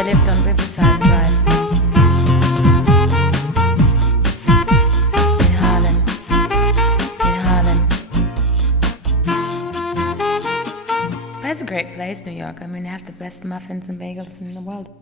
I lived on Riverside Drive in Harlem. But it's a great place, New York. I mean, they have the best muffins and bagels in the world.